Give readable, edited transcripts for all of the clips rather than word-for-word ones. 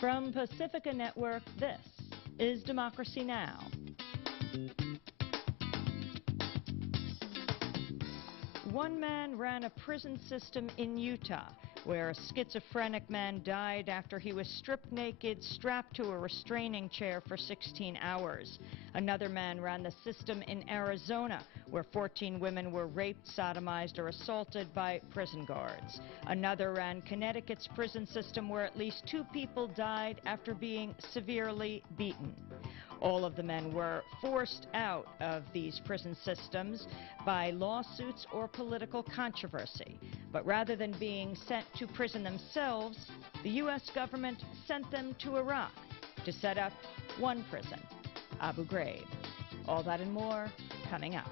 From Pacifica Network, this is Democracy Now! One man ran a prison system in Utah where a schizophrenic man died after he was stripped naked, strapped to a restraining chair for 16 hours. Another man ran the system in Arizona where 14 women were raped, sodomized, or assaulted by prison guards. Another ran Connecticut's prison system where at least 2 people died after being severely beaten. All of the men were forced out of these prison systems by lawsuits or political controversy. But rather than being sent to prison themselves, the U.S. government sent them to Iraq to set up one prison, Abu Ghraib. All that and more coming up.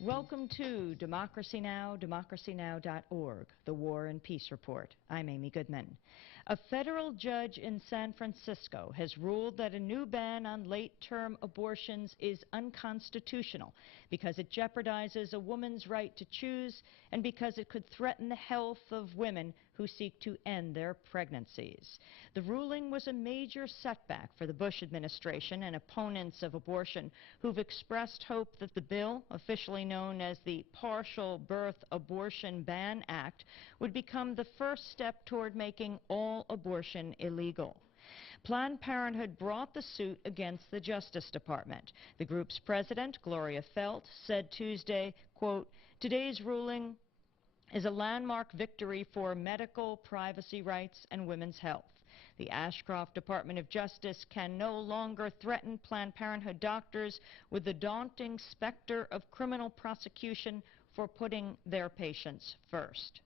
Welcome to Democracy Now!, democracynow.org, the War and Peace Report. I'm Amy Goodman. A federal judge in San Francisco has ruled that a new ban on late-term abortions is unconstitutional because it jeopardizes a woman's right to choose and because it could threaten the health of women who seek to end their pregnancies. The ruling was a major setback for the Bush administration and opponents of abortion who've expressed hope that the bill, officially known as the Partial Birth Abortion Ban Act, would become the first step toward making all abortion illegal. Planned Parenthood brought the suit against the Justice Department. The group's president, Gloria Feldt, said Tuesday, quote, "Today's ruling is a landmark victory for medical privacy rights and women's health. The Ashcroft Department of Justice can no longer threaten Planned Parenthood doctors with the daunting specter of criminal prosecution for putting their patients first."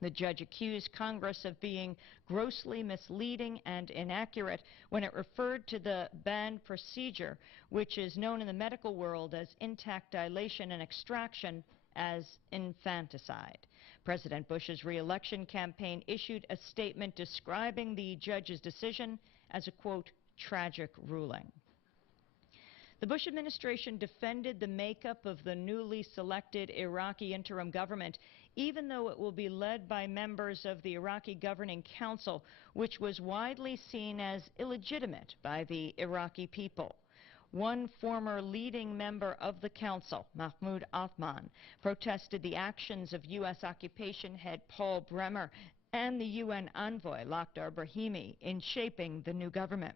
The judge accused Congress of being grossly misleading and inaccurate when it referred to the banned procedure, which is known in the medical world as intact dilation and extraction, as infanticide. President Bush's re-election campaign issued a statement describing the judge's decision as a, quote, tragic ruling. The Bush administration defended the makeup of the newly selected Iraqi interim government, even though it will be led by members of the Iraqi Governing Council, which was widely seen as illegitimate by the Iraqi people. One former leading member of the council, Mahmoud Othman, protested the actions of U.S. occupation head Paul Bremer and the UN envoy Lakhdar Brahimi in shaping the new government.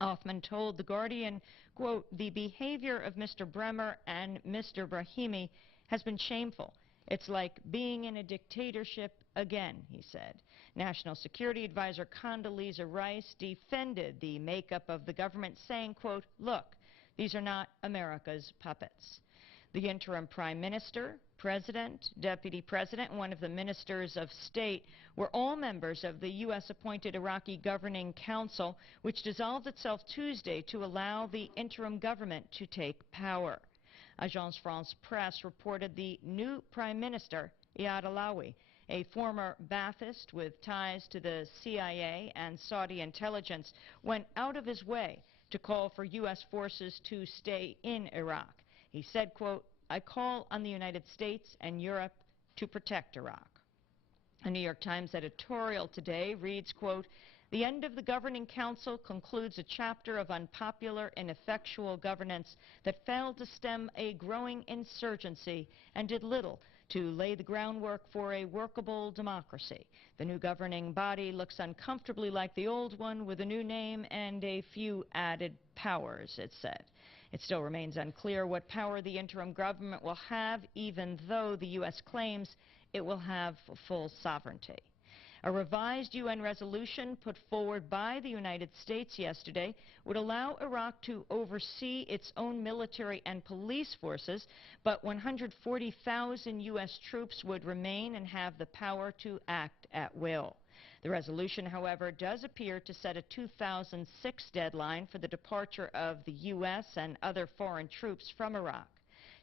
Othman told The Guardian, quote, "The behavior of Mr. Bremer and Mr. Brahimi has been shameful. It's like being in a dictatorship again," he said. National Security Advisor Condoleezza Rice defended the makeup of the government, saying, quote, "Look, these are not America's puppets." The interim prime minister, president, deputy president, and one of the ministers of state were all members of the U.S.-appointed Iraqi Governing Council, which dissolved itself Tuesday to allow the interim government to take power. Agence France-Presse reported the new prime minister, Iyad Allawi, a former Ba'athist with ties to the CIA and Saudi intelligence, went out of his way to call for U.S. forces to stay in Iraq. He said, quote, "I call on the United States and Europe to protect Iraq." A New York Times editorial today reads, quote, "The end of the Governing Council concludes a chapter of unpopular, ineffectual governance that failed to stem a growing insurgency and did little to lay the groundwork for a workable democracy. The new governing body looks uncomfortably like the old one with a new name and a few added powers," it said. It still remains unclear what power the interim government will have, even though the U.S. claims it will have full sovereignty. A revised UN resolution put forward by the United States yesterday would allow Iraq to oversee its own military and police forces, but 140,000 U.S. troops would remain and have the power to act at will. The resolution, however, does appear to set a 2006 deadline for the departure of the U.S. and other foreign troops from Iraq.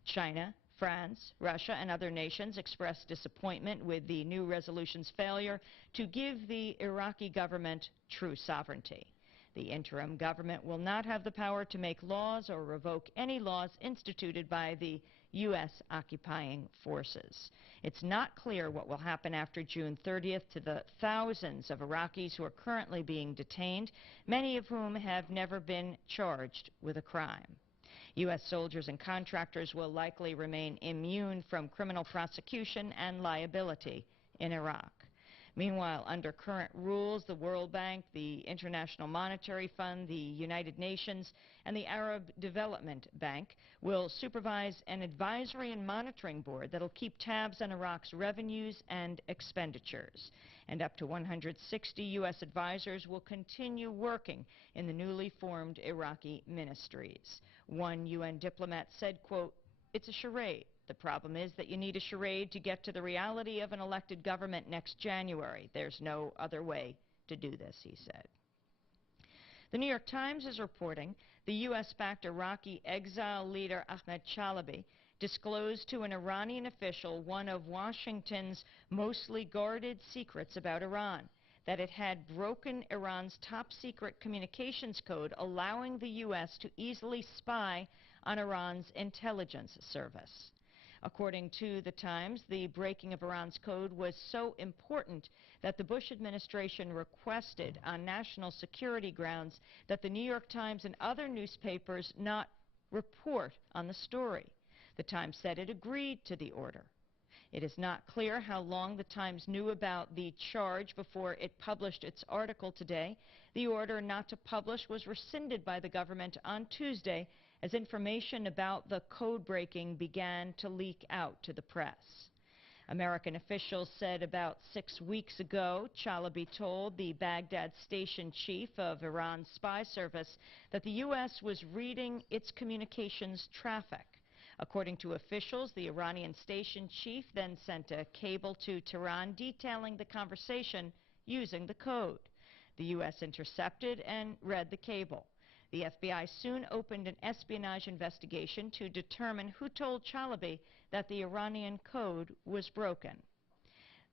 China, France, Russia, and other nations expressed disappointment with the new resolution's failure to give the Iraqi government true sovereignty. The interim government will not have the power to make laws or revoke any laws instituted by the U.S. occupying forces. It's not clear what will happen after June 30th to the thousands of Iraqis who are currently being detained, many of whom have never been charged with a crime. U.S. soldiers and contractors will likely remain immune from criminal prosecution and liability in Iraq. Meanwhile, under current rules, the World Bank, the International Monetary Fund, the United Nations, and the Arab Development Bank will supervise an advisory and monitoring board that will keep tabs on Iraq's revenues and expenditures. And up to 160 U.S. advisors will continue working in the newly formed Iraqi ministries. One UN diplomat said, quote, "It's a charade. The problem is that you need a charade to get to the reality of an elected government next January. There's no other way to do this," he said. The New York Times is reporting the U.S.-backed Iraqi exile leader Ahmed Chalabi disclosed to an Iranian official one of Washington's mostly guarded secrets about Iran, that it had broken Iran's top-secret communications code, allowing the U.S. to easily spy on Iran's intelligence service. According to the Times, the breaking of Iran's code was so important that the Bush administration requested on national security grounds that the New York Times and other newspapers not report on the story. The Times said it agreed to the order. It is not clear how long the Times knew about the charge before it published its article today. The order not to publish was rescinded by the government on Tuesday as information about the code breaking began to leak out to the press. American officials said about 6 weeks ago, Chalabi told the Baghdad station chief of Iran's spy service that the U.S. was reading its communications traffic. According to officials, the Iranian station chief then sent a cable to Tehran detailing the conversation using the code. The U.S. intercepted and read the cable. The FBI soon opened an espionage investigation to determine who told Chalabi that the Iranian code was broken.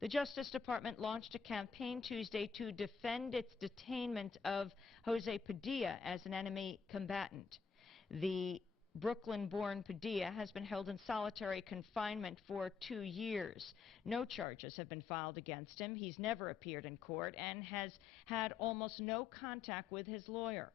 The Justice Department launched a campaign Tuesday to defend its detainment of Jose Padilla as an enemy combatant. The Brooklyn-born Padilla has been held in solitary confinement for 2 years. No charges have been filed against him. He's never appeared in court and has had almost no contact with his lawyer.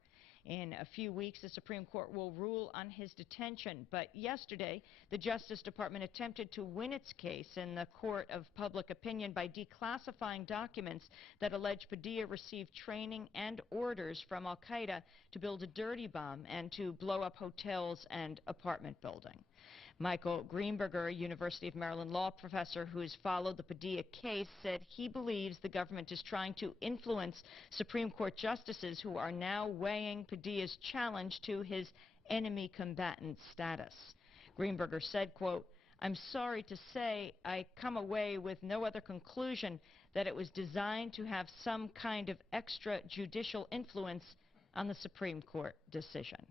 In a few weeks, the Supreme Court will rule on his detention, but yesterday, the Justice Department attempted to win its case in the court of public opinion by declassifying documents that allege Padilla received training and orders from al-Qaeda to build a dirty bomb and to blow up hotels and apartment buildings. Michael Greenberger, University of Maryland law professor who has followed the Padilla case, said he believes the government is trying to influence Supreme Court justices who are now weighing Padilla's challenge to his enemy combatant status. Greenberger said, quote, "I'm sorry to say I come away with no other conclusion that it was designed to have some kind of extrajudicial influence on the Supreme Court decision."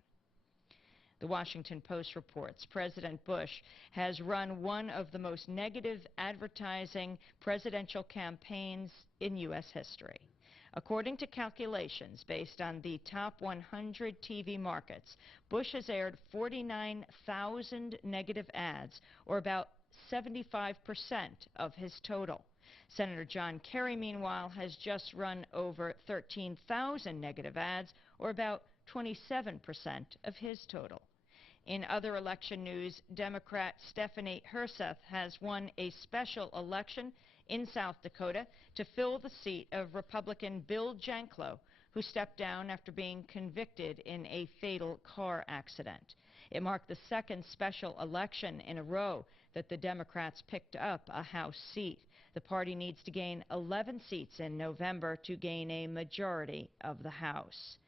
The Washington Post reports President Bush has run one of the most negative advertising presidential campaigns in U.S. history. According to calculations based on the top 100 TV markets, Bush has aired 49,000 negative ads, or about 75% of his total. Senator John Kerry, meanwhile, has just run over 13,000 negative ads, or about 27% of his total. In other election news, Democrat Stephanie Herseth has won a special election in South Dakota to fill the seat of Republican Bill Janklow, who stepped down after being convicted in a fatal car accident. It marked the second special election in a row that the Democrats picked up a House seat. The party needs to gain 11 seats in November to gain a majority of the House.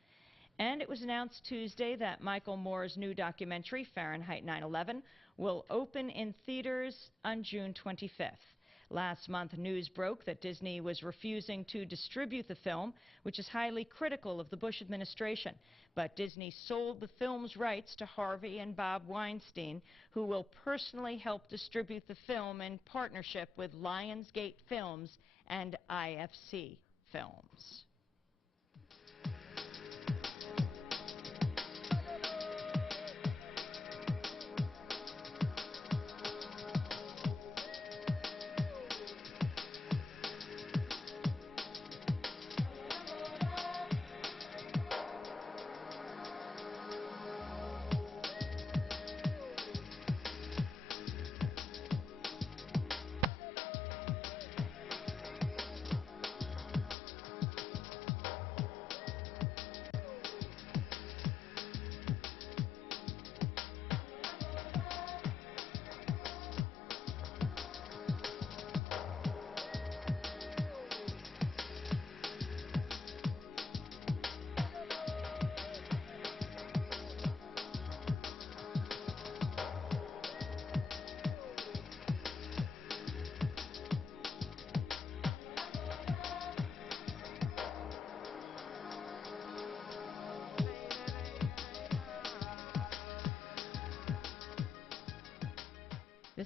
And it was announced Tuesday that Michael Moore's new documentary, Fahrenheit 9/11, will open in theaters on June 25th. Last month, news broke that Disney was refusing to distribute the film, which is highly critical of the Bush administration. But Disney sold the film's rights to Harvey and Bob Weinstein, who will personally help distribute the film in partnership with Lionsgate Films and IFC Films.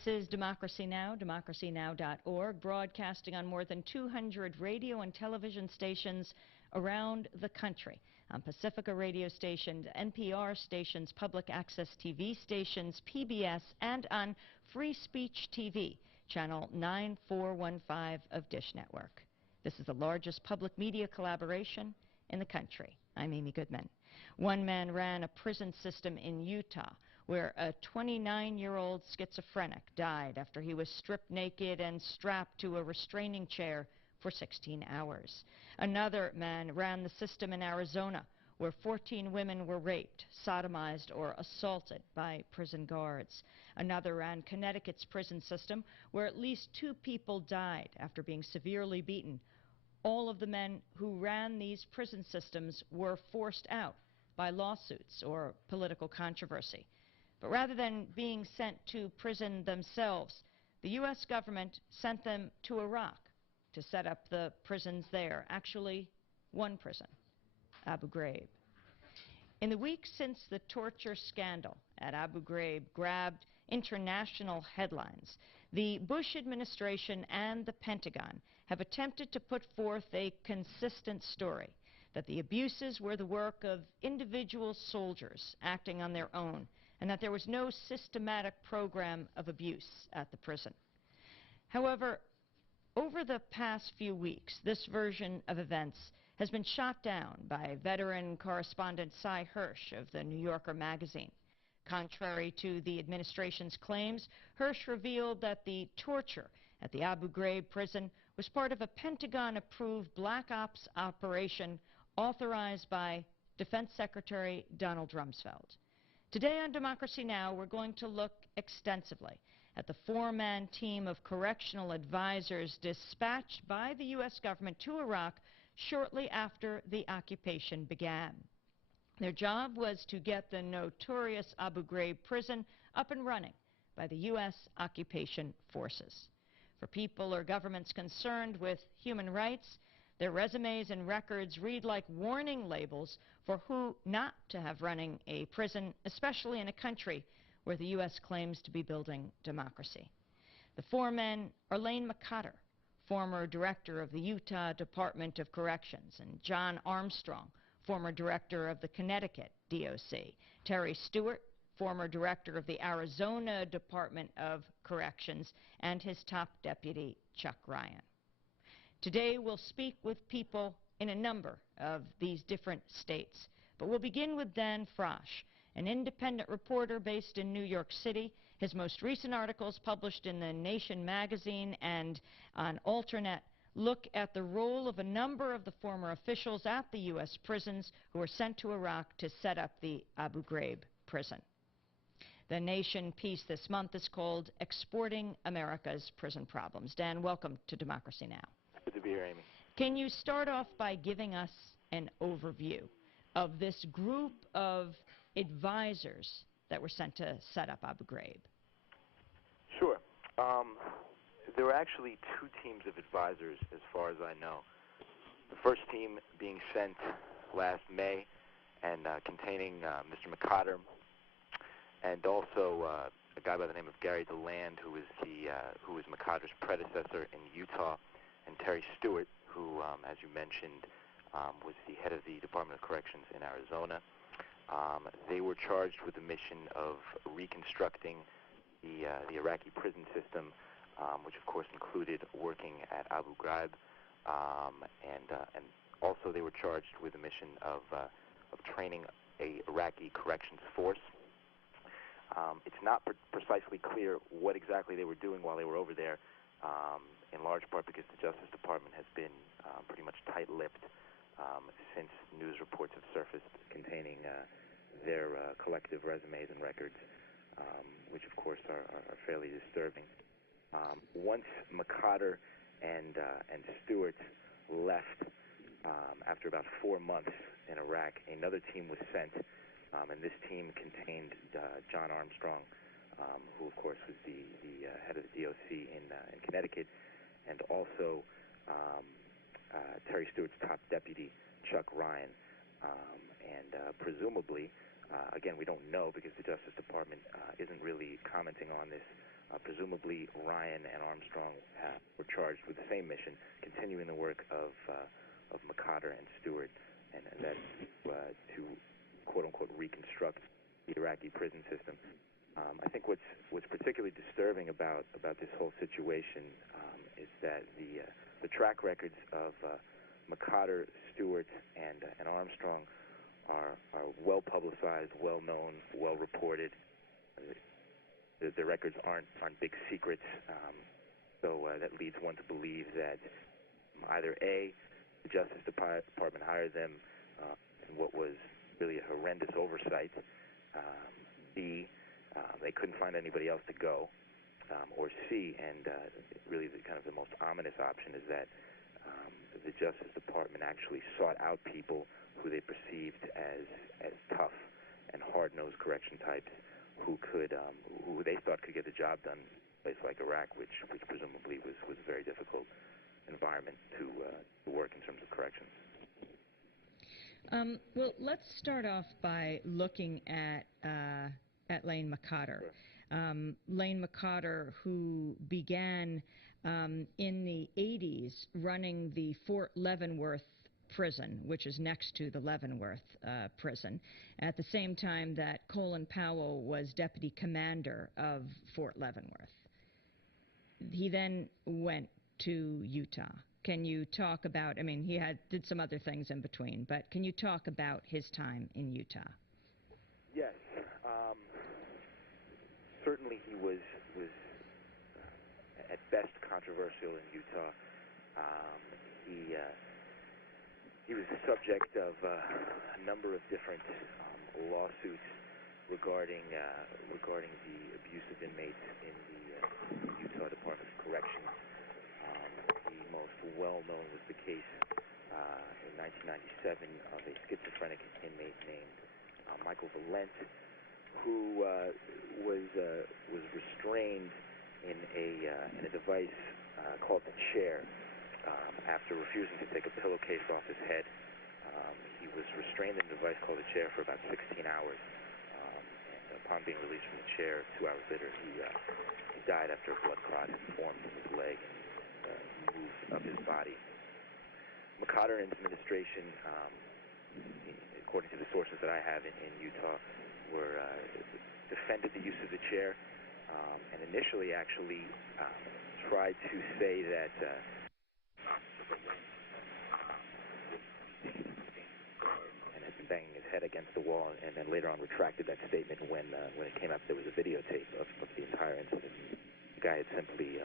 This is Democracy Now!, democracynow.org, broadcasting on more than 200 radio and television stations around the country, on Pacifica radio stations, NPR stations, public access TV stations, PBS, and on Free Speech TV, channel 9415 of Dish Network. This is the largest public media collaboration in the country. I'm Amy Goodman. One man ran a prison system in Utah where a 29-year-old schizophrenic died after he was stripped naked and strapped to a restraining chair for 16 hours. Another man ran the system in Arizona where 14 women were raped, sodomized, or assaulted by prison guards. Another ran Connecticut's prison system where at least 2 people died after being severely beaten. All of the men who ran these prison systems were forced out by lawsuits or political controversy. But rather than being sent to prison themselves, the U.S. government sent them to Iraq to set up the prisons there. Actually, one prison, Abu Ghraib. In the weeks since the torture scandal at Abu Ghraib grabbed international headlines, the Bush administration and the Pentagon have attempted to put forth a consistent story that the abuses were the work of individual soldiers acting on their own, and that there was no systematic program of abuse at the prison. However, over the past few weeks, this version of events has been shot down by veteran correspondent Cy Hirsch of the New Yorker magazine. Contrary to the administration's claims, Hirsch revealed that the torture at the Abu Ghraib prison was part of a Pentagon-approved black ops operation authorized by Defense Secretary Donald Rumsfeld. Today on Democracy Now!, we're going to look extensively at the 4-man team of correctional advisors dispatched by the U.S. government to Iraq shortly after the occupation began. Their job was to get the notorious Abu Ghraib prison up and running by the U.S. occupation forces. For people or governments concerned with human rights, their resumes and records read like warning labels for who not to have running a prison, especially in a country where the U.S. claims to be building democracy. The 4 men are Lane McCotter, former director of the Utah Department of Corrections, and John Armstrong, former director of the Connecticut DOC, Terry Stewart, former director of the Arizona Department of Corrections, and his top deputy, Chuck Ryan. Today we'll speak with people in a number of these different states, but we'll begin with Dan Frosch, an independent reporter based in New York City. His most recent articles, published in The Nation magazine and on Alternet, look at the role of a number of the former officials at the U.S. prisons who were sent to Iraq to set up the Abu Ghraib prison. The Nation piece this month is called Exporting America's Prison Problems. Dan, welcome to Democracy Now! Good to be here, Amy. Can you start off by giving us an overview of this group of advisors that were sent to set up Abu Ghraib? Sure. There were actually 2 teams of advisors, as far as I know. The first team being sent last May and containing Mr. McCotter and also a guy by the name of Gary DeLand, who was McCotter's predecessor in Utah, and Terry Stewart, who, as you mentioned, was the head of the Department of Corrections in Arizona. They were charged with the mission of reconstructing the Iraqi prison system, which of course included working at Abu Ghraib, and also they were charged with the mission of training a Iraqi corrections force. It's not precisely clear what exactly they were doing while they were over there, in large part because the Justice Department has been pretty much tight-lipped since news reports have surfaced containing their collective resumes and records, which of course are fairly disturbing. Once McCotter and Stewart left after about 4 months in Iraq, another team was sent, and this team contained John Armstrong, who of course was the head of the DOC in Connecticut, and also Terry Stewart's top deputy, Chuck Ryan, and presumably Again, we don't know because the Justice Department isn't really commenting on this. Presumably, Ryan and Armstrong were charged with the same mission, continuing the work of McCotter and Stewart, and that's to quote-unquote reconstruct the Iraqi prison system. I think what's particularly disturbing about this whole situation is that the track records of McCotter, Stewart, and Armstrong are well publicized, well known, well reported. The records aren't big secrets, so that leads one to believe that either A, the Justice Department hired them in what was really a horrendous oversight, B, they couldn't find anybody else to go, or C, and really the most ominous option is that the Justice Department actually sought out people who they perceived as tough and hard-nosed correction types who they thought could get the job done in a place like Iraq, which presumably was a very difficult environment to work in terms of corrections. Well, let's start off by looking at Lane McCotter. Sure. Lane McCotter, who began in the 80s running the Fort Leavenworth prison, which is next to the Leavenworth prison, at the same time that Colin Powell was deputy commander of Fort Leavenworth. He then went to Utah. Can you talk about, I mean, he did some other things in between, but can you talk about his time in Utah? Yes. Certainly he was at best controversial in Utah. He was the subject of a number of different lawsuits regarding the abuse of inmates in the Utah Department of Corrections. The most well-known was the case in 1997 of a schizophrenic inmate named Michael Valent, who was restrained in a device called the chair. After refusing to take a pillowcase off his head, he was restrained in a device called a chair for about 16 hours. And upon being released from the chair, 2 hours later, he died after a blood clot had formed in his leg and moved up his body. McCotter and his administration, according to the sources that I have in Utah, defended the use of the chair, and initially actually tried to say that and had been banging his head against the wall, and then later on retracted that statement when it came out there was a videotape of the entire incident. The guy had simply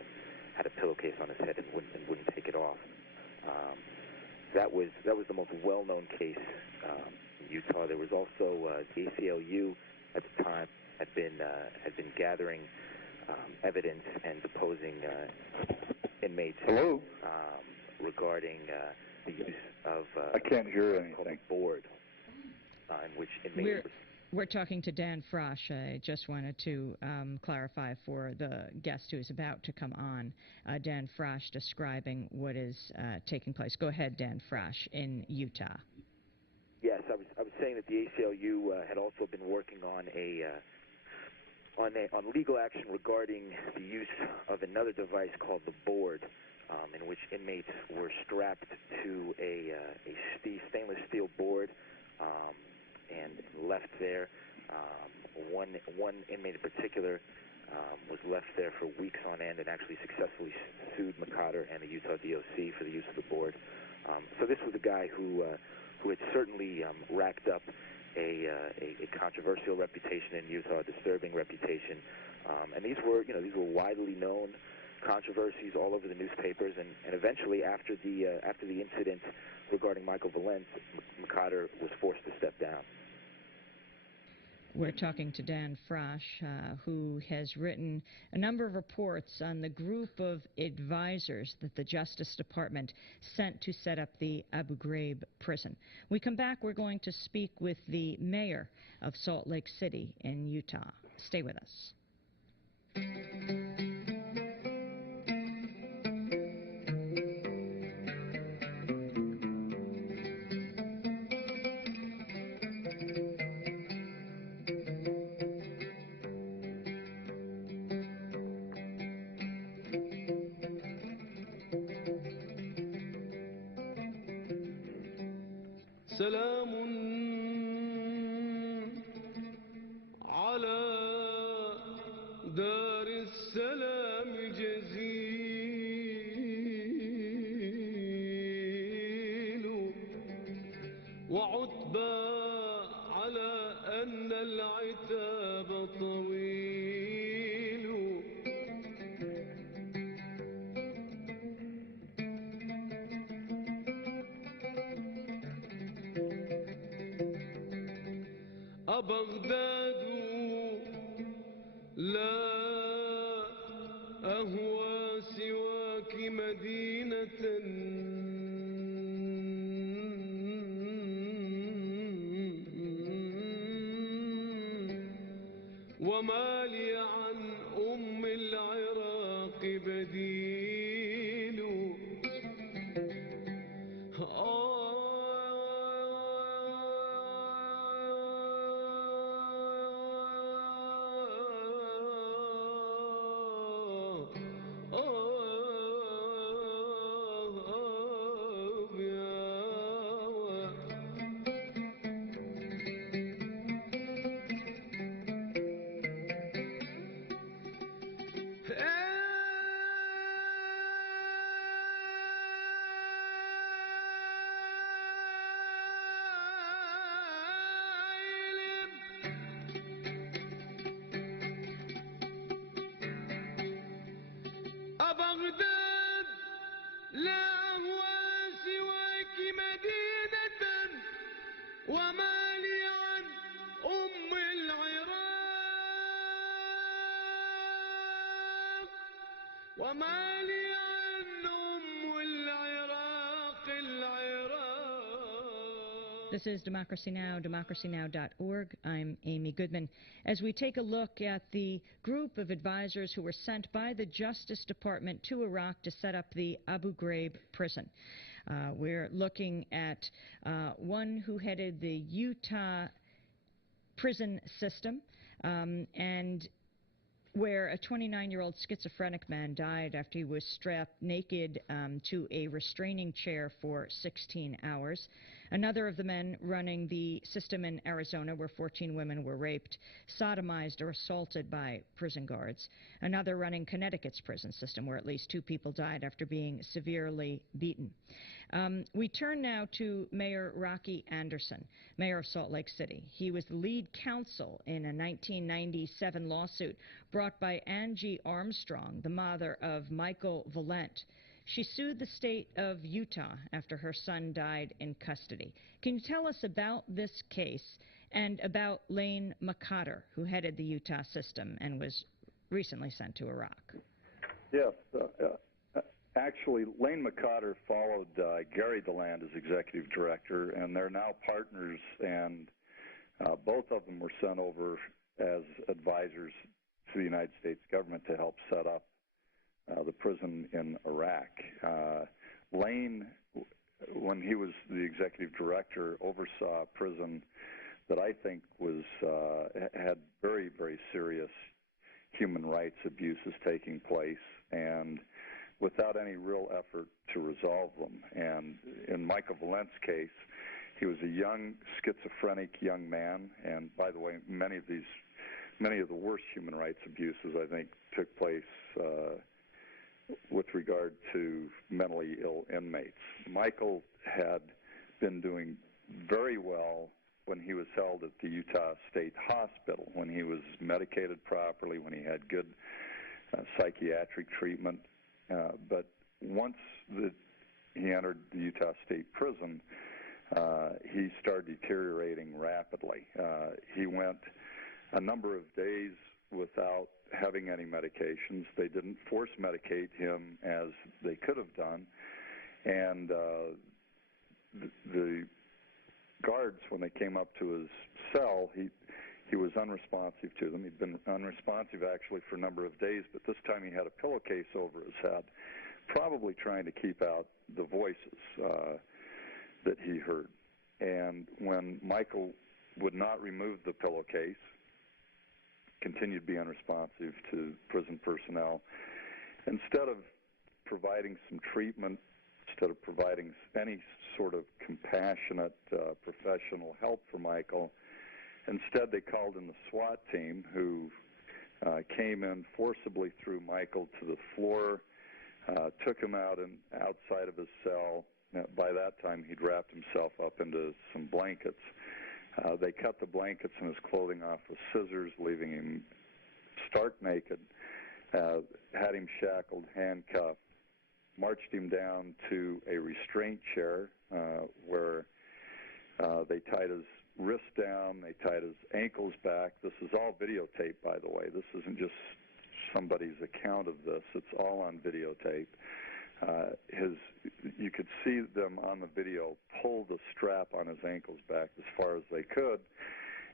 had a pillowcase on his head and wouldn't take it off. That was the most well-known case in Utah. There was also the ACLU at the time had been gathering evidence and deposing inmates. Hello? Regarding the use of I can't hear anything. Board, in which inmates. We're talking to Dan Frosch. I just wanted to clarify for the guest who is about to come on. Dan Frosch describing what is taking place. Go ahead, Dan Frosch, in Utah. Yes, I was saying that the ACLU had also been working on on legal action regarding the use of another device called the board, in which inmates were strapped to a stainless steel board and left there. One inmate in particular was left there for weeks on end and actually successfully sued McCotter and the Utah DOC for the use of the board. So this was a guy who had certainly racked up a controversial reputation in Utah, a disturbing reputation, and these were widely known controversies all over the newspapers, and eventually after the incident regarding Michael Valent, McCotter was forced to step down. We're talking to Dan Frosch, who has written a number of reports on the group of advisors that the Justice Department sent to set up the Abu Ghraib prison. When we come back, we're going to speak with the mayor of Salt Lake City in Utah. Stay with us. سلام على دار السلام جزيل وعتبى على أن العتاب طويل أبغداد لا أهوى سواك مدينة وما لي عن أم العراق بديل بغداد لا هو سواك مدينة وما لي عن أم العراق وما لي عن أم العراق This is Democracy Now!, democracynow.org. I'm Amy Goodman. As we take a look at the group of advisors who were sent by the Justice Department to Iraq to set up the Abu Ghraib prison. We're looking at one who headed the Utah prison system and where a 29-year-old schizophrenic man died after he was strapped naked to a restraining chair for 16 hours. Another of the men running the system in Arizona, where 14 women were raped, sodomized, or assaulted by prison guards. Another running Connecticut's prison system, where at least 2 people died after being severely beaten. We turn now to Mayor Rocky Anderson, mayor of Salt Lake City. He was the lead counsel in a 1997 lawsuit brought by Angie Armstrong, the mother of Michael Valent. She sued the state of Utah after her son died in custody. Can you tell us about this case and about Lane McCotter, who headed the Utah system and was recently sent to Iraq? Yes. Actually, Lane McCotter followed Gary DeLand as executive director, and they're now partners, and both of them were sent over as advisors to the United States government to help set up the prison in Iraq. Lane, when he was the executive director, oversaw a prison that I think was had very, very serious human rights abuses taking place, and without any real effort to resolve them. And in Michael Valent's case, he was a young, schizophrenic young man, and by the way, many of the worst human rights abuses, I think, took place with regard to mentally ill inmates. Michael had been doing very well when he was held at the Utah State Hospital, when he was medicated properly, when he had good psychiatric treatment. But once he entered the Utah State Prison, he started deteriorating rapidly. He went a number of days without having any medications. They didn't force medicate him as they could have done. And the guards, when they came up to his cell, he was unresponsive to them. He'd been unresponsive actually for a number of days, but this time he had a pillowcase over his head, probably trying to keep out the voices that he heard. And when Michael would not remove the pillowcase, continued to be unresponsive to prison personnel, instead of providing some treatment instead of providing any sort of compassionate professional help for Michael. Instead, they called in the SWAT team, who came in, forcibly threw Michael to the floor, took him out and outside of his cell. By that time, he'd wrapped himself up into some blankets. They cut the blankets and his clothing off with scissors, leaving him stark naked, had him shackled, handcuffed, marched him down to a restraint chair where they tied his wrists down, they tied his ankles back. This is all videotaped, by the way. This isn't just somebody's account of this. It's all on videotape. You could see them on the video pull the strap on his ankles back as far as they could,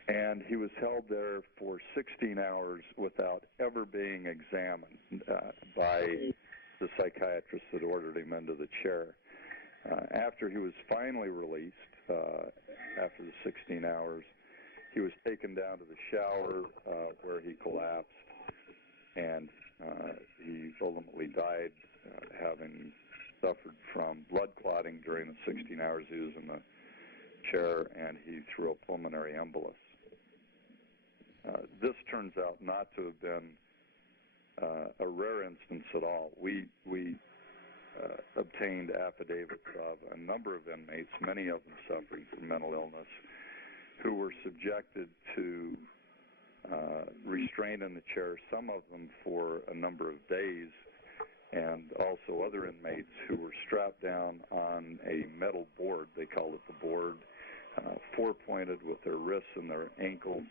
and he was held there for 16 hours without ever being examined by the psychiatrist that ordered him into the chair. After he was finally released, after the 16 hours, he was taken down to the shower where he collapsed, and he ultimately died, having suffered from blood clotting during the 16 hours he was in the chair, and he threw a pulmonary embolus. This turns out not to have been a rare instance at all. We obtained affidavits of a number of inmates, many of them suffering from mental illness, who were subjected to restraint in the chair, some of them for a number of days, and also other inmates who were strapped down on a metal board. They called it the board, four-pointed with their wrists and their ankles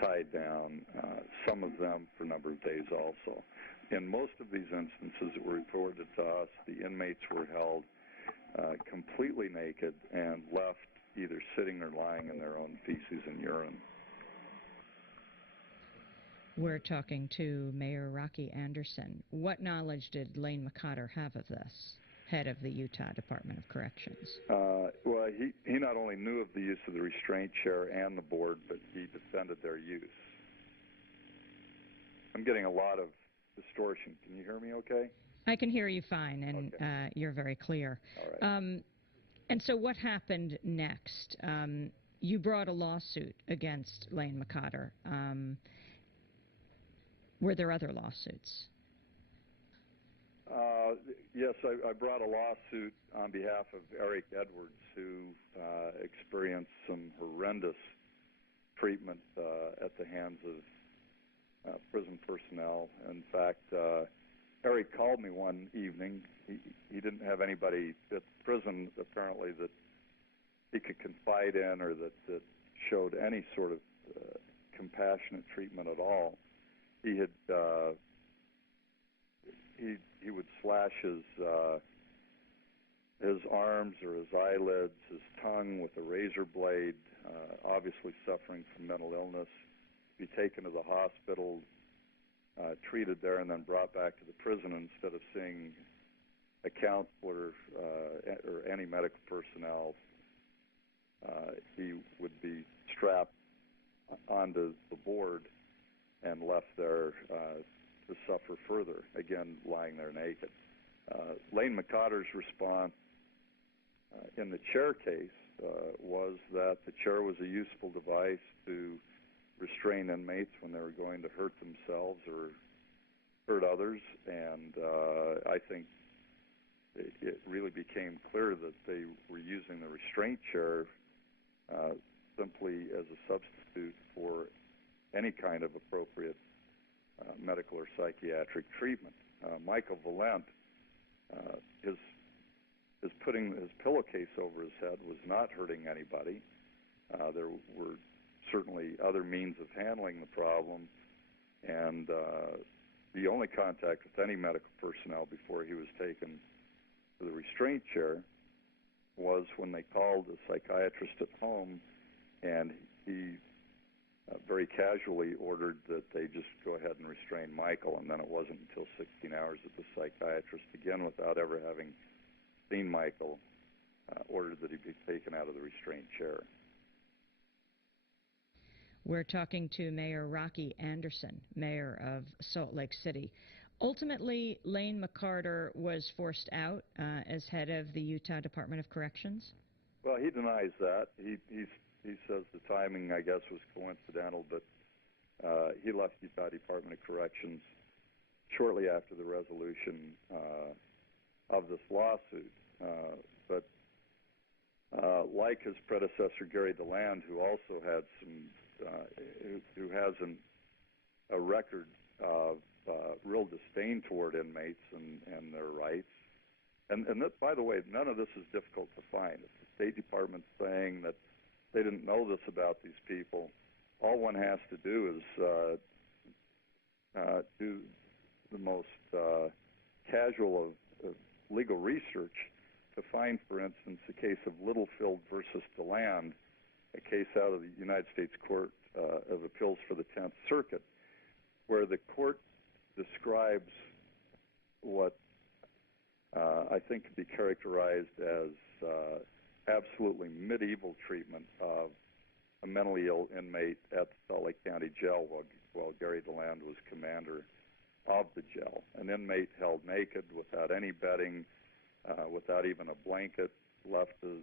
tied down, some of them for a number of days also. In most of these instances that were reported to us, the inmates were held completely naked and left either sitting or lying in their own feces and urine. We're talking to Mayor Rocky Anderson. What knowledge did Lane McCotter have of this, head of the Utah Department of Corrections? Well, he not only knew of the use of the restraint chair and the board, but he defended their use. I'm getting a lot of distortion. Can you hear me okay? I can hear you fine, and okay. You're very clear. All right. And so what happened next? You brought a lawsuit against Lane McCotter. Were there other lawsuits? Yes, I brought a lawsuit on behalf of Eric Edwards, who experienced some horrendous treatment at the hands of prison personnel. In fact, Eric called me one evening. He didn't have anybody at prison, apparently, that he could confide in or that showed any sort of compassionate treatment at all. He had he would slash his arms or his eyelids, his tongue with a razor blade, obviously suffering from mental illness, be taken to the hospital, treated there, and then brought back to the prison. Instead of seeing a counselor or any medical personnel, he would be strapped onto the board and left there to suffer further, again, lying there naked. Lane McCotter's response in the chair case was that the chair was a useful device to restrain inmates when they were going to hurt themselves or hurt others, and I think it really became clear that they were using the restraint chair simply as a substitute for any kind of appropriate medical or psychiatric treatment. Michael Valent, his putting his pillowcase over his head was not hurting anybody. There were certainly other means of handling the problem, and the only contact with any medical personnel before he was taken to the restraint chair was when they called a psychiatrist at home, and he very casually ordered that they just go ahead and restrain Michael, and then it wasn't until 16 hours that the psychiatrist, again without ever having seen Michael, ordered that he be taken out of the restraint chair. We're talking to Mayor Rocky Anderson, mayor of Salt Lake City. Ultimately, Lane McCarter was forced out as head of the Utah Department of Corrections? Well, he denies that. He says the timing, I guess, was coincidental, but he left Utah Department of Corrections shortly after the resolution of this lawsuit. But like his predecessor, Gary DeLand, who also had who has a record of real disdain toward inmates and their rights. And that, by the way, none of this is difficult to find. If the State Department's saying that they didn't know this about these people, all one has to do is do the most casual of legal research to find, for instance, the case of Littlefield versus DeLand, a case out of the United States Court of Appeals for the 10th Circuit, where the court describes what I think could be characterized as absolutely medieval treatment of a mentally ill inmate at the Salt Lake County Jail while Gary DeLand was commander of the jail. An inmate held naked without any bedding, without even a blanket, left to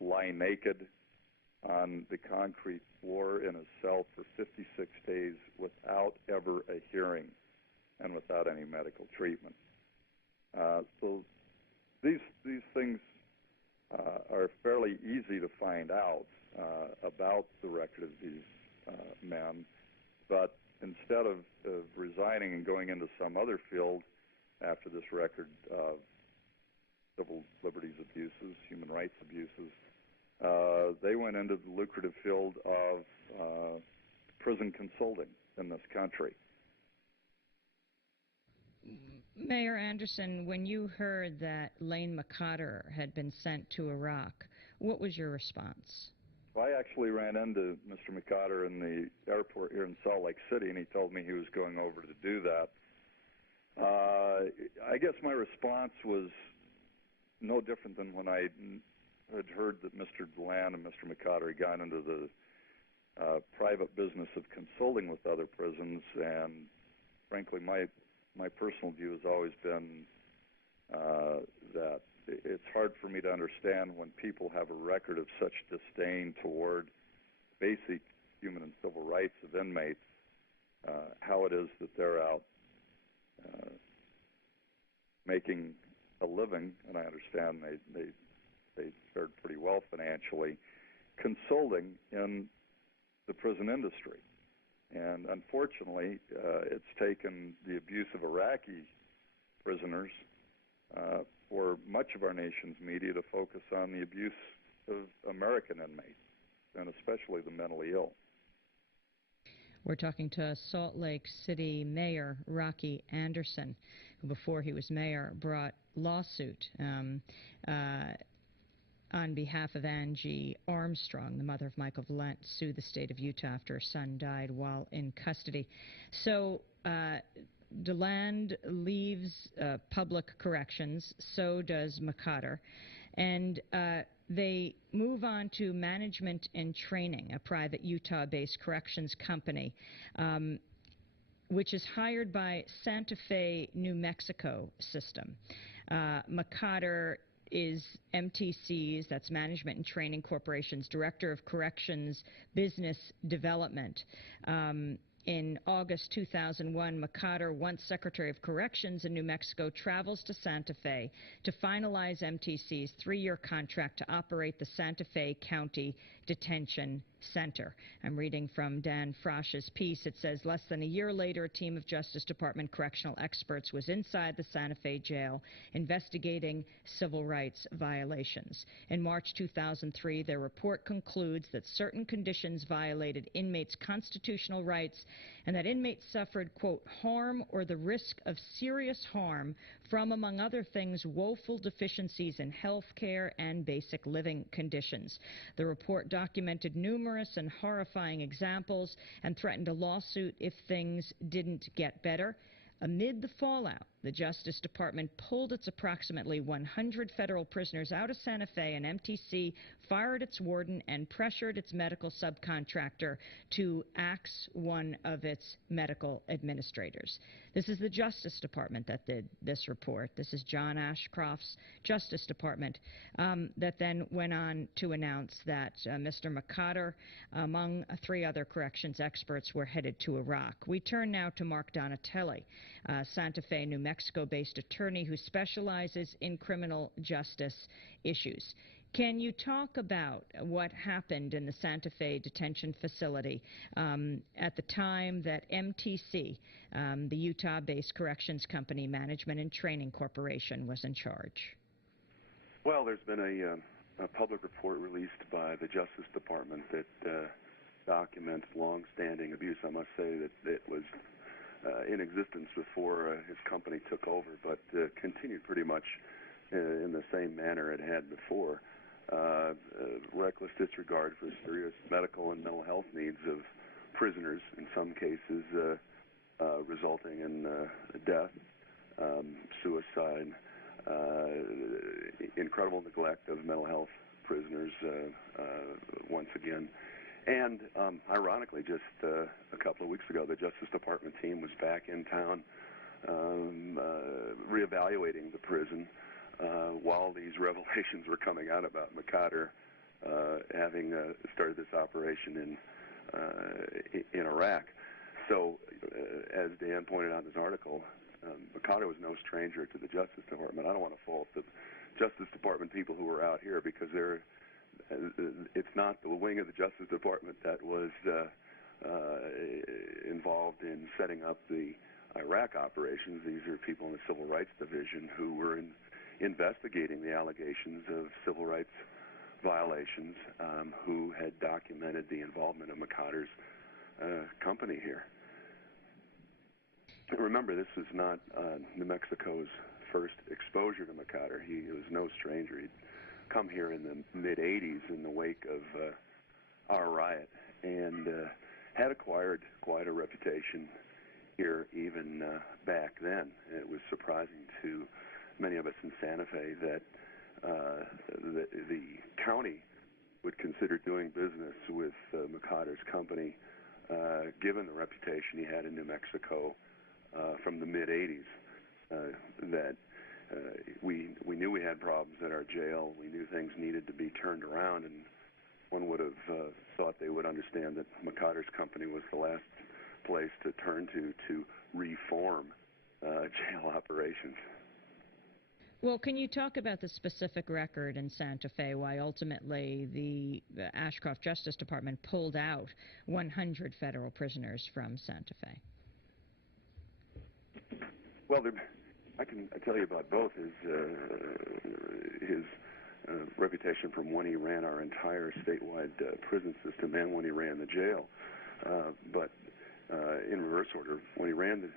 lie naked on the concrete floor in his cell for 56 days without ever a hearing and without any medical treatment. So these things are fairly easy to find out about the record of these men, but instead of resigning and going into some other field after this record of civil liberties abuses, human rights abuses, they went into the lucrative field of prison consulting in this country. Mayor Anderson, when you heard that Lane McCarter had been sent to Iraq, what was your response? Well, I actually ran into Mr. McCarter in the airport here in Salt Lake City, and he told me he was going over to do that. I guess my response was no different than when I had heard that Mr. DeLand and Mr. McCarter had gone into the private business of consulting with other prisons, and frankly, my personal view has always been that it's hard for me to understand when people have a record of such disdain toward basic human and civil rights of inmates, how it is that they're out making a living, and I understand they fared pretty well financially, consulting in the prison industry. And unfortunately, it's taken the abuse of Iraqi prisoners for much of our nation's media to focus on the abuse of American inmates, and especially the mentally ill. We're talking to Salt Lake City Mayor Rocky Anderson, who before he was mayor brought lawsuit on behalf of Angie Armstrong, the mother of Michael Valent, sued the state of Utah after her son died while in custody. So DeLand leaves public corrections, so does McCarter, and they move on to Management and Training, a private Utah-based corrections company, which is hired by Santa Fe, New Mexico system. McCarter is MTC's, that's Management and Training Corporation's, Director of Corrections Business Development. In August 2001, McCarter, once Secretary of Corrections in New Mexico, travels to Santa Fe to finalize MTC's 3-year contract to operate the Santa Fe County Detention Center. I'm reading from Dan Frosch's piece. It says, less than a year later, a team of Justice Department correctional experts was inside the Santa Fe jail investigating civil rights violations. In March 2003, their report concludes that certain conditions violated inmates' constitutional rights and that inmates suffered, quote, harm or the risk of serious harm from, among other things, woeful deficiencies in health care and basic living conditions. The report documented numerous and horrifying examples and threatened a lawsuit if things didn't get better. Amid the fallout The Justice Department pulled its approximately 100 federal prisoners out of Santa Fe, and MTC fired its warden and pressured its medical subcontractor to axe one of its medical administrators. This is the Justice Department that did this report. This is John Ashcroft's Justice Department that then went on to announce that Mr. McCotter, among 3 other corrections experts, were headed to Iraq. We turn now to Mark Donatelli, Santa Fe, New Mexico-based attorney who specializes in criminal justice issues. Can you talk about what happened in the Santa Fe detention facility at the time that MTC, the Utah-based corrections company management and training corporation, was in charge? Well, there's been a public report released by the Justice Department that documents long-standing abuse. I must say that it was in existence before his company took over, but continued pretty much in the same manner it had before. Reckless disregard for serious medical and mental health needs of prisoners, in some cases resulting in death, suicide, incredible neglect of mental health prisoners once again. And ironically, just a couple of weeks ago, the Justice Department team was back in town reevaluating the prison while these revelations were coming out about McCotter having started this operation in Iraq. So, as Dan pointed out in his article, McCotter was no stranger to the Justice Department. I don't want to fault the Justice Department people who were out here, because it's not the wing of the Justice Department that was involved in setting up the Iraq operations. These are people in the Civil Rights Division who were investigating the allegations of civil rights violations, who had documented the involvement of McCotter's company here. Remember, this was not New Mexico's first exposure to McCotter. He was no stranger. He'd come here in the mid-'80s in the wake of our riot, and had acquired quite a reputation here even back then. It was surprising to many of us in Santa Fe that the county would consider doing business with McCotter's company, given the reputation he had in New Mexico from the mid-'80s. That we knew we had problems at our jail. We knew things needed to be turned around, and one would have thought they would understand that McCotter's company was the last place to turn to reform jail operations. Well, can you talk about the specific record in Santa Fe, why ultimately the Ashcroft Justice Department pulled out 100 federal prisoners from Santa Fe? Well, I can tell you about both. His reputation from when he ran our entire statewide prison system and when he ran the jail. But in reverse order, when he ran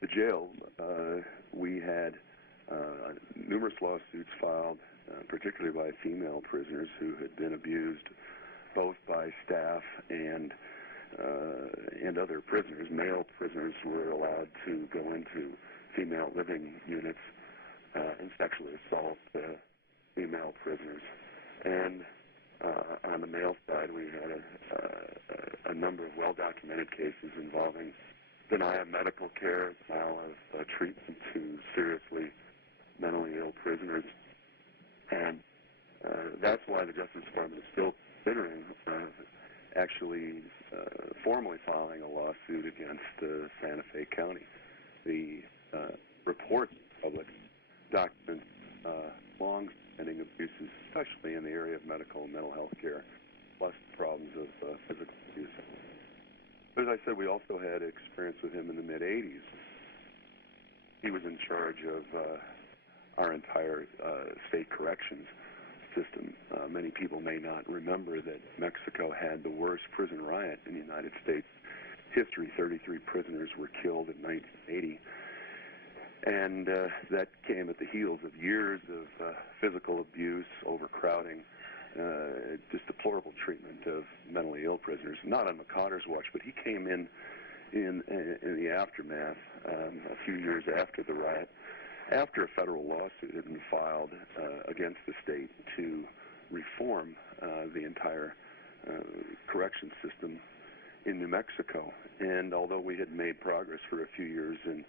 the jail, we had numerous lawsuits filed, particularly by female prisoners who had been abused both by staff and other prisoners. Male prisoners were allowed to go into female living units and sexually assault female prisoners. And on the male side, we had a number of well-documented cases involving denial of medical care, denial of treatment to seriously mentally ill prisoners. And that's why the Justice Department is still considering actually formally filing a lawsuit against Santa Fe County. The reports public document long-standing abuses, especially in the area of medical and mental health care, plus problems of physical abuse. But as I said, we also had experience with him in the mid-'80s. He was in charge of our entire state corrections system. Many people may not remember that Mexico had the worst prison riot in the United States history. 33 prisoners were killed in 1980. And that came at the heels of years of physical abuse, overcrowding, just deplorable treatment of mentally ill prisoners. Not on McCotter's watch, but he came in in the aftermath, a few years after the riot, after a federal lawsuit had been filed against the state to reform the entire correction system in New Mexico. And although we had made progress for a few years in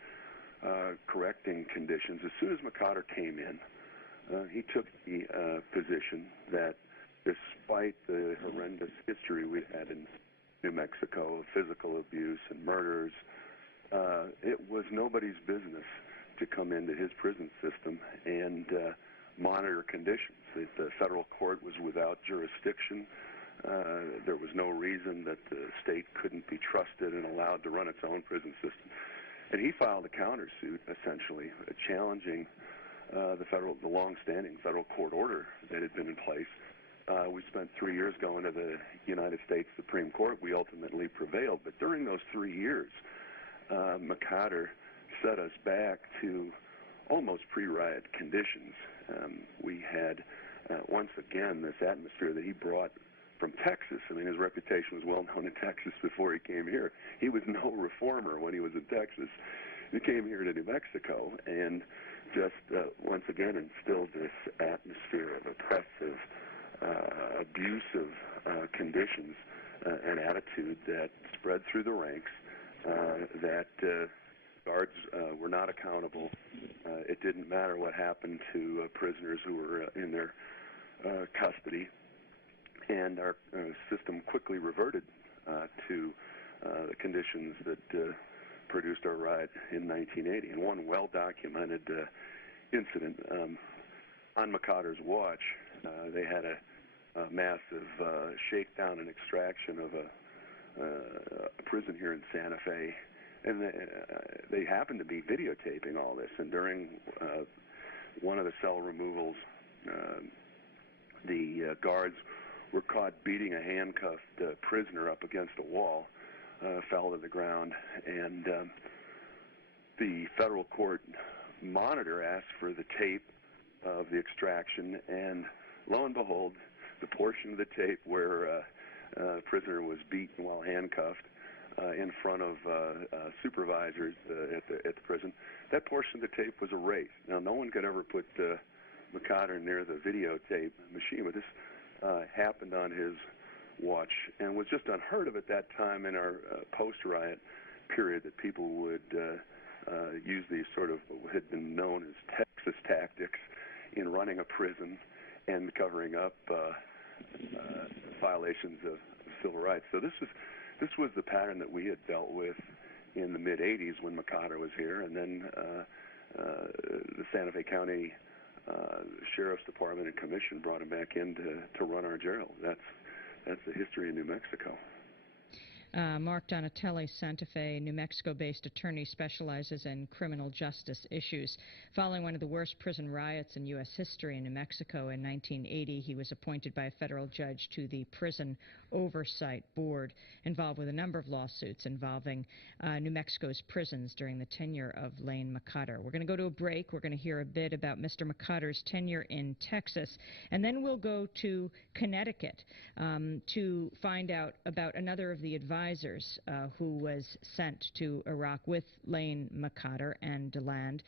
correcting conditions, as soon as McCotter came in, he took the position that despite the horrendous history we had in New Mexico of physical abuse and murders, it was nobody's business to come into his prison system and monitor conditions. The federal court was without jurisdiction. There was no reason that the state couldn't be trusted and allowed to run its own prison system. And he filed a countersuit, essentially, challenging the long-standing federal court order that had been in place. We spent 3 years going to the United States Supreme Court. We ultimately prevailed. But during those 3 years, McCotter set us back to almost pre-riot conditions. We had, once again, this atmosphere that he brought from Texas. I mean, his reputation was well known in Texas before he came here. He was no reformer when he was in Texas. He came here to New Mexico and just once again instilled this atmosphere of oppressive, abusive conditions, an attitude that spread through the ranks, that guards were not accountable. It didn't matter what happened to prisoners who were in their custody. And our system quickly reverted to the conditions that produced our riot in 1980. And one well-documented incident on McCotter's watch, they had a massive shakedown and extraction of a prison here in Santa Fe. And they happened to be videotaping all this. And during one of the cell removals, the guards were caught beating a handcuffed prisoner up against a wall, fell to the ground, and the federal court monitor asked for the tape of the extraction, and lo and behold, the portion of the tape where the prisoner was beaten while handcuffed in front of supervisors at the prison, that portion of the tape was erased. Now, no one could ever put McCotter near the videotape machine, but this happened on his watch and was just unheard of at that time in our post-riot period, that people would use these sort of what had been known as Texas tactics in running a prison and covering up violations of civil rights. So this was the pattern that we had dealt with in the mid-'80s when McCotter was here, and then the Santa Fe County Sheriff's Department and Commission brought him back in to run our jail. That's the history of New Mexico. Mark Donatelli, Santa Fe, New Mexico-based attorney, specializes in criminal justice issues. Following one of the worst prison riots in U.S. history in New Mexico in 1980, he was appointed by a federal judge to the Prison Oversight Board, involved with a number of lawsuits involving New Mexico's prisons during the tenure of Lane McCotter. We're going to go to a break. We're going to hear a bit about Mr. McCotter's tenure in Texas, and then we'll go to Connecticut to find out about another of the advisors who was sent to Iraq with Lane McCotter and DeLand.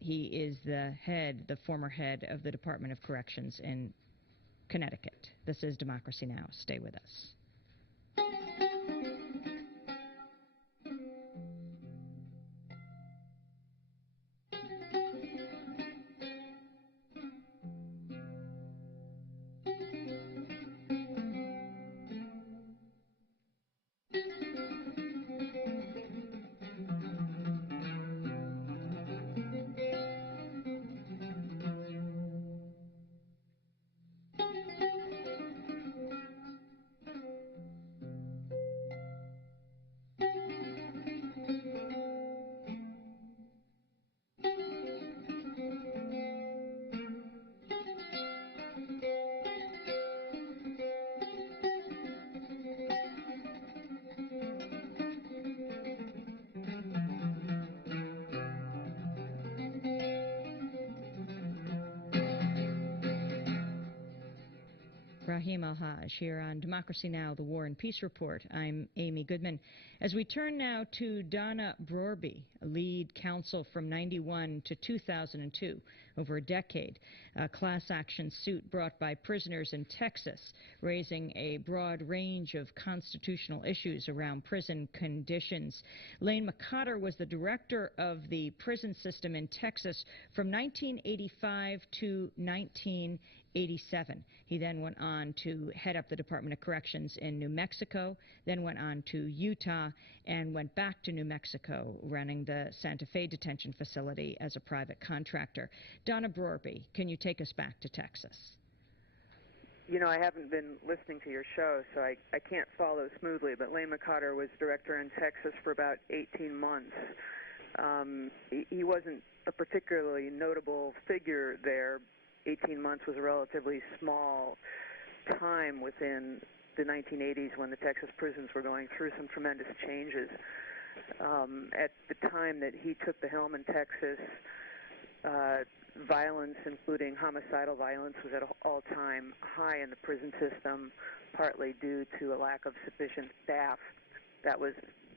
He is the former head of the Department of Corrections in Connecticut. This is Democracy Now! Stay with us. Rahim Al-Haj here on Democracy Now!, the War and Peace Report. I'm Amy Goodman. As we turn now to Donna Brorby, lead counsel from 91 to 2002, over a decade, a class action suit brought by prisoners in Texas, raising a broad range of constitutional issues around prison conditions. Lane McCotter was the director of the prison system in Texas from 1985 to 1987. He then went on to head up the Department of Corrections in New Mexico, then went on to Utah, and went back to New Mexico, running the Santa Fe detention facility as a private contractor. Donna Brorby, can you take us back to Texas? You know, I haven't been listening to your show, so I can't follow smoothly, but Lane McCotter was director in Texas for about 18 months. He wasn't a particularly notable figure there. 18 months was a relatively small time within the 1980s when the Texas prisons were going through some tremendous changes. At the time that he took the helm in Texas, violence, including homicidal violence, was at an all-time high in the prison system, partly due to a lack of sufficient staff. That was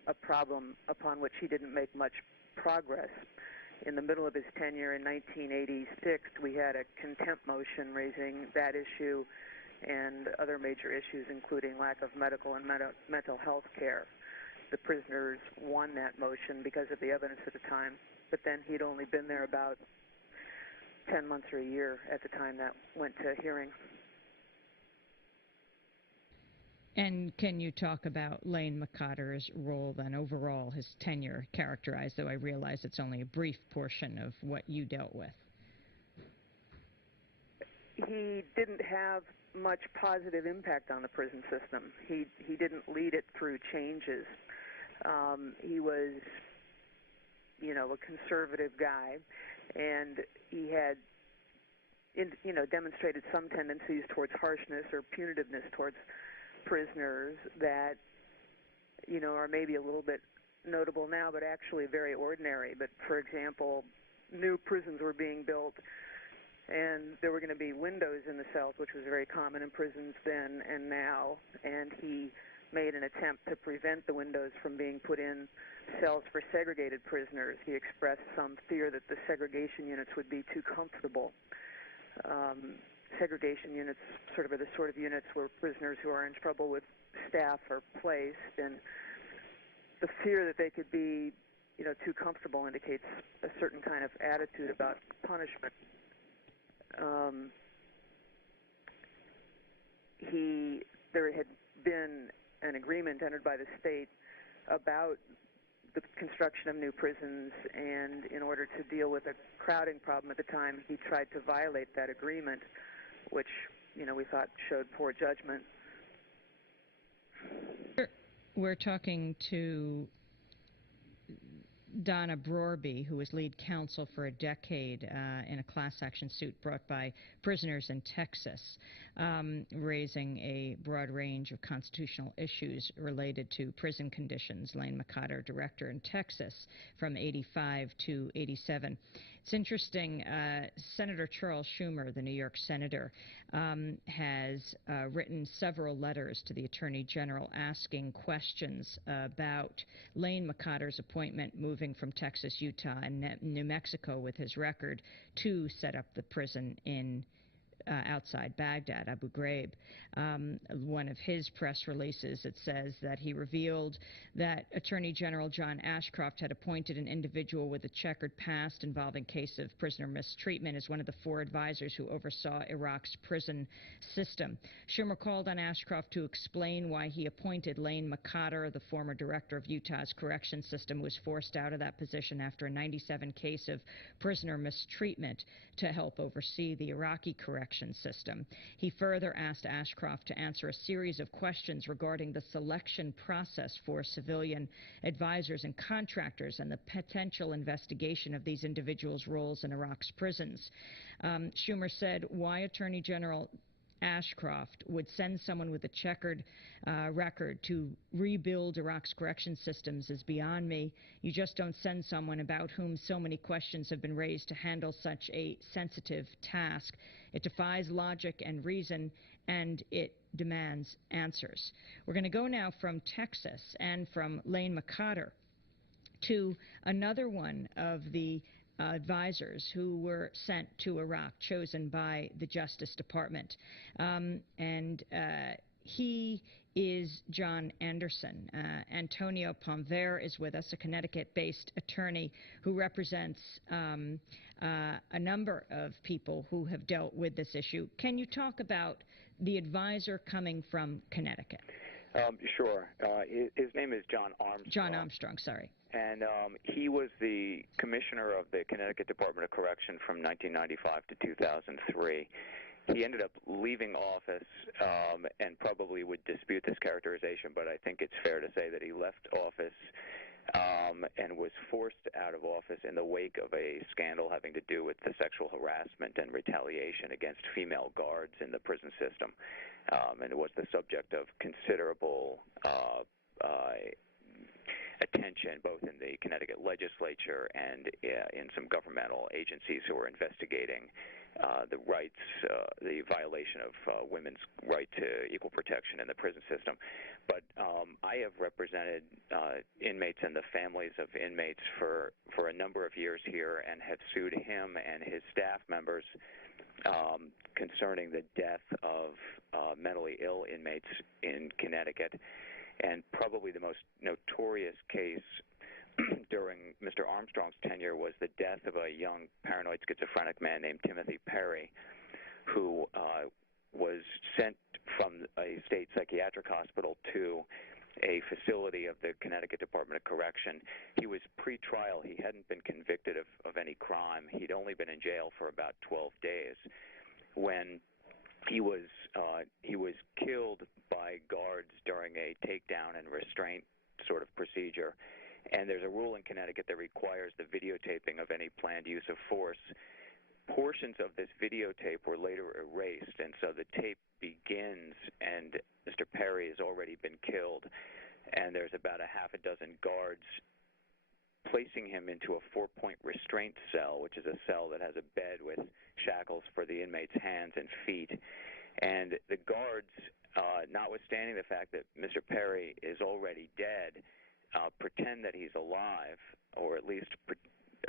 a problem upon which he didn't make much progress. In the middle of his tenure in 1986, we had a contempt motion raising that issue and other major issues, including lack of medical and mental health care. The prisoners won that motion because of the evidence at the time, but then he'd only been there about 10 months or a year at the time that went to hearing. And can you talk about Lane McCotter's role then overall, his tenure characterized, though I realize it's only a brief portion of what you dealt with? He didn't have much positive impact on the prison system. He didn't lead it through changes. He was, you know, a conservative guy, and he had, demonstrated some tendencies towards harshness or punitiveness towards prisoners that, are maybe a little bit notable now, but actually very ordinary. But for example, new prisons were being built, and there were going to be windows in the cells, which was very common in prisons then and now, and he made an attempt to prevent the windows from being put in cells for segregated prisoners. He expressed some fear that the segregation units would be too comfortable. Segregation units are the sort of units where prisoners who are in trouble with staff are placed, and the fear that they could be, too comfortable indicates a certain kind of attitude about punishment. There had been an agreement entered by the state about the construction of new prisons, and in order to deal with a crowding problem at the time, he tried to violate that agreement, which, we thought showed poor judgment. We're talking to Donna Brorby, who was lead counsel for a decade in a class action suit brought by prisoners in Texas, raising a broad range of constitutional issues related to prison conditions. Lane McCotter, director in Texas from 85 to 87. It's interesting, Senator Charles Schumer, the New York senator, has written several letters to the Attorney General asking questions about Lane McCotter's appointment moving from Texas, Utah, and New Mexico with his record to set up the prison in outside Baghdad, Abu Ghraib. One of his press releases, it says that he revealed that Attorney General John Ashcroft had appointed an individual with a checkered past involving case of prisoner mistreatment as one of the 4 advisors who oversaw Iraq's prison system. Schumer called on Ashcroft to explain why he appointed Lane McCotter, the former director of Utah's correction system, who was forced out of that position after a 97 case of prisoner mistreatment, to help oversee the Iraqi correction system. He further asked Ashcroft to answer a series of questions regarding the selection process for civilian advisors and contractors and the potential investigation of these individuals' roles in Iraq's prisons. Schumer said why Attorney General Ashcroft would send someone with a checkered record to rebuild Iraq's correction systems is beyond me. You just don't send someone about whom so many questions have been raised to handle such a sensitive task. It defies logic and reason, and it demands answers. We're going to go now from Texas and from Lane McCotter to another one of the advisors who were sent to Iraq, chosen by the Justice Department. He is John Anderson. Antonio Pomver is with us, a Connecticut-based attorney who represents a number of people who have dealt with this issue. Can you talk about the advisor coming from Connecticut? Sure. His name is John Armstrong. John Armstrong, sorry. And he was the commissioner of the Connecticut Department of Correction from 1995 to 2003. He ended up leaving office and probably would dispute this characterization, but I think it's fair to say that he left office and was forced out of office in the wake of a scandal having to do with the sexual harassment and retaliation against female guards in the prison system. And it was the subject of considerable attention both in the Connecticut legislature and in some governmental agencies who were investigating the rights, the violation of women's right to equal protection in the prison system. But I have represented inmates and the families of inmates for a number of years here and have sued him and his staff members concerning the death of mentally ill inmates in Connecticut. And probably the most notorious case during Mr. Armstrong's tenure was the death of a young paranoid schizophrenic man named Timothy Perry, who was sent from a state psychiatric hospital to a facility of the Connecticut Department of Correction. He was pre-trial. He hadn't been convicted of any crime. He'd only been in jail for about 12 days when he was killed by guards during a takedown and restraint sort of procedure. And there's a rule in Connecticut that requires the videotaping of any planned use of force. Portions of this videotape were later erased, and so the tape begins, and Mr. Perry has already been killed, and there's about a half a dozen guards placing him into a 4-point restraint cell, which is a cell that has a bed with shackles for the inmate's hands and feet. And the guards, notwithstanding the fact that Mr. Perry is already dead, pretend that he's alive, or at least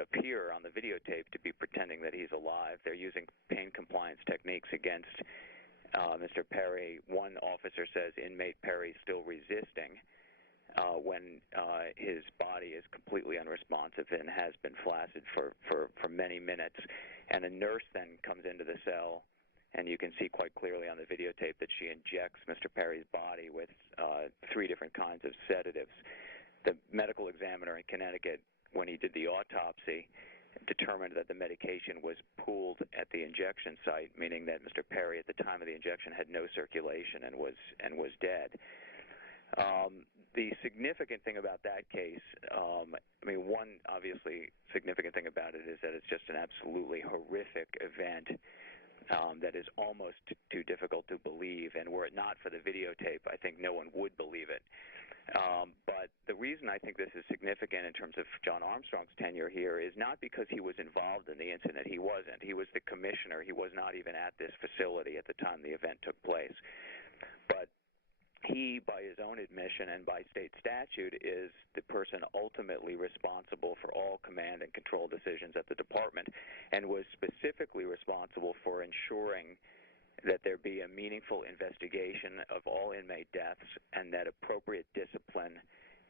appear on the videotape to be pretending that he's alive. They're using pain compliance techniques against Mr. Perry. One officer says inmate Perry's still resisting when his body is completely unresponsive and has been flaccid for many minutes. And a nurse then comes into the cell, and you can see quite clearly on the videotape that she injects Mr. Perry's body with 3 different kinds of sedatives. The medical examiner in Connecticut, when he did the autopsy, determined that the medication was pooled at the injection site, meaning that Mr. Perry at the time of the injection had no circulation and was dead. The significant thing about that case, one obviously significant thing about it is that it's just an absolutely horrific event that is almost too difficult to believe. And were it not for the videotape, I think no one would believe it. But the reason I think this is significant in terms of John Armstrong's tenure here is not because he was involved in the incident. He wasn't. He was the commissioner. He was not even at this facility at the time the event took place. But he, by his own admission and by state statute, is the person ultimately responsible for all command and control decisions at the department, and was specifically responsible for ensuring that there be a meaningful investigation of all inmate deaths and that appropriate discipline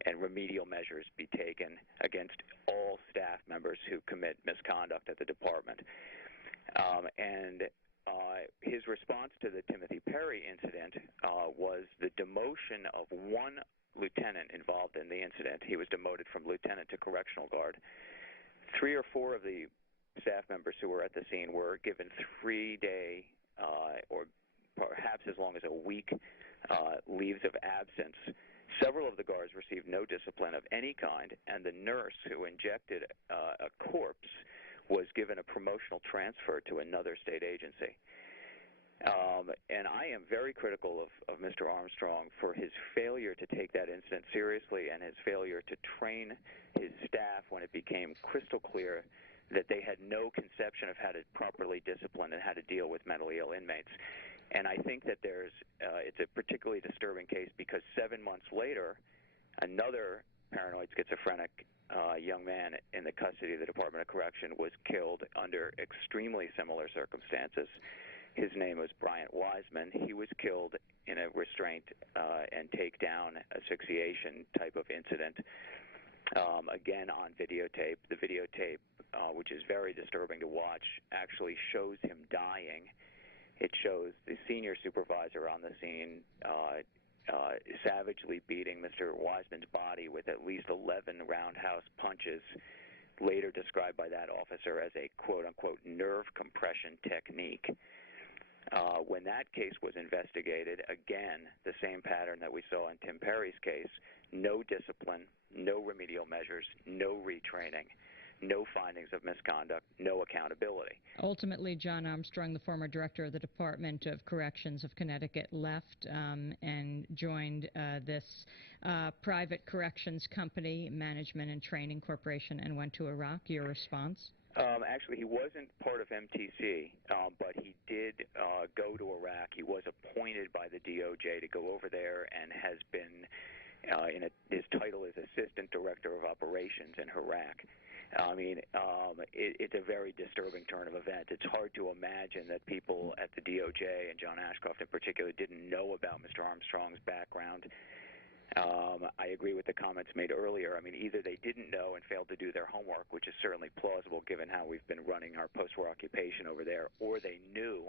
and remedial measures be taken against all staff members who commit misconduct at the department. His response to the Timothy Perry incident was the demotion of one lieutenant involved in the incident. He was demoted from lieutenant to correctional guard. 3 or 4 of the staff members who were at the scene were given 3-day or perhaps as long as a week leaves of absence. Several of the guards received no discipline of any kind, and the nurse who injected a corpse was given a promotional transfer to another state agency. And I am very critical of Mr. Armstrong for his failure to take that incident seriously and his failure to train his staff when it became crystal clear that they had no conception of how to properly discipline and how to deal with mentally ill inmates. And I think that it's a particularly disturbing case because 7 months later, another paranoid schizophrenic young man in the custody of the Department of Correction was killed under extremely similar circumstances. His name was Bryant Wiseman. He was killed in a restraint and takedown asphyxiation type of incident, again on videotape. The videotape, which is very disturbing to watch, actually shows him dying. It shows the senior supervisor on the scene savagely beating Mr. Wiseman's body with at least 11 roundhouse punches, later described by that officer as a quote-unquote nerve compression technique. When that case was investigated, again, the same pattern that we saw in Tim Perry's case, no discipline, no remedial measures, no retraining, no findings of misconduct, no accountability. Ultimately, John Armstrong, the former director of the Department of Corrections of Connecticut, left and joined this private corrections company, Management and Training Corporation, and went to Iraq. Your response? Actually, he wasn't part of MTC, but he did go to Iraq. He was appointed by the DOJ to go over there and has been, his title is Assistant Director of Operations in Iraq. I mean, it's a very disturbing turn of events. It's hard to imagine that people at the DOJ, and John Ashcroft in particular, didn't know about Mr. Armstrong's background. I agree with the comments made earlier. I mean, either they didn't know and failed to do their homework, which is certainly plausible given how we've been running our post-war occupation over there, or they knew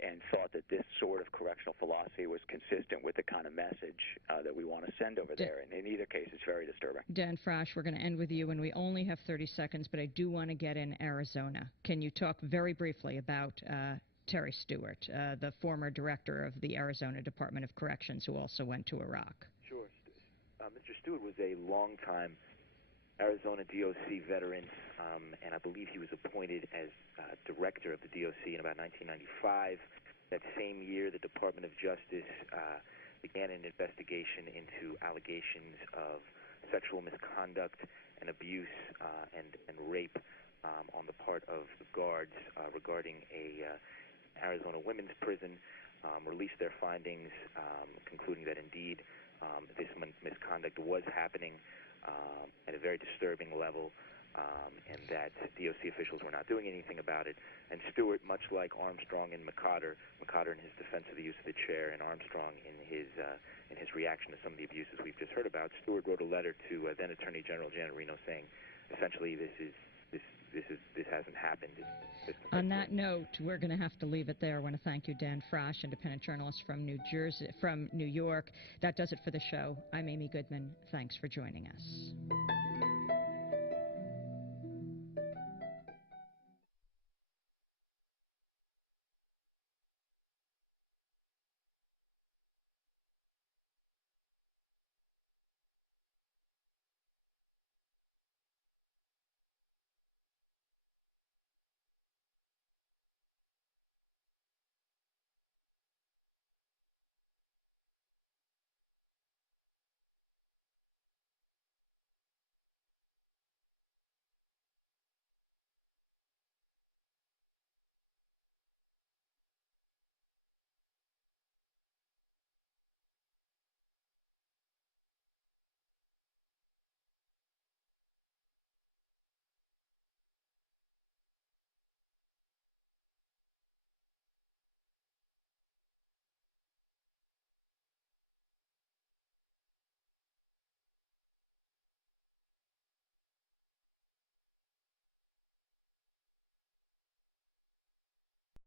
and thought that this sort of correctional philosophy was consistent with the kind of message that we want to send over there. And in either case, it's very disturbing. Dan Frasch, we're going to end with you, and we only have 30 seconds, but I do want to get in Arizona. Can you talk very briefly about Terry Stewart, the former director of the Arizona Department of Corrections, who also went to Iraq? Sure. Mr. Stewart was a longtime Arizona DOC veteran, and I believe he was appointed as director of the DOC in about 1995. That same year, the Department of Justice began an investigation into allegations of sexual misconduct and abuse and rape on the part of the guards regarding a Arizona women's prison, released their findings, concluding that indeed this misconduct was happening at a very disturbing level, and that DOC officials were not doing anything about it. And Stewart, much like Armstrong and McCotter in his defense of the use of the chair, and Armstrong in his reaction to some of the abuses we've just heard about, Stewart wrote a letter to then Attorney General Janet Reno saying, essentially, this hasn't happened. On that note, we're going to have to leave it there. I want to thank you, Dan Frasch, independent journalist from New York. That does it for the show. I'm Amy Goodman. Thanks for joining us.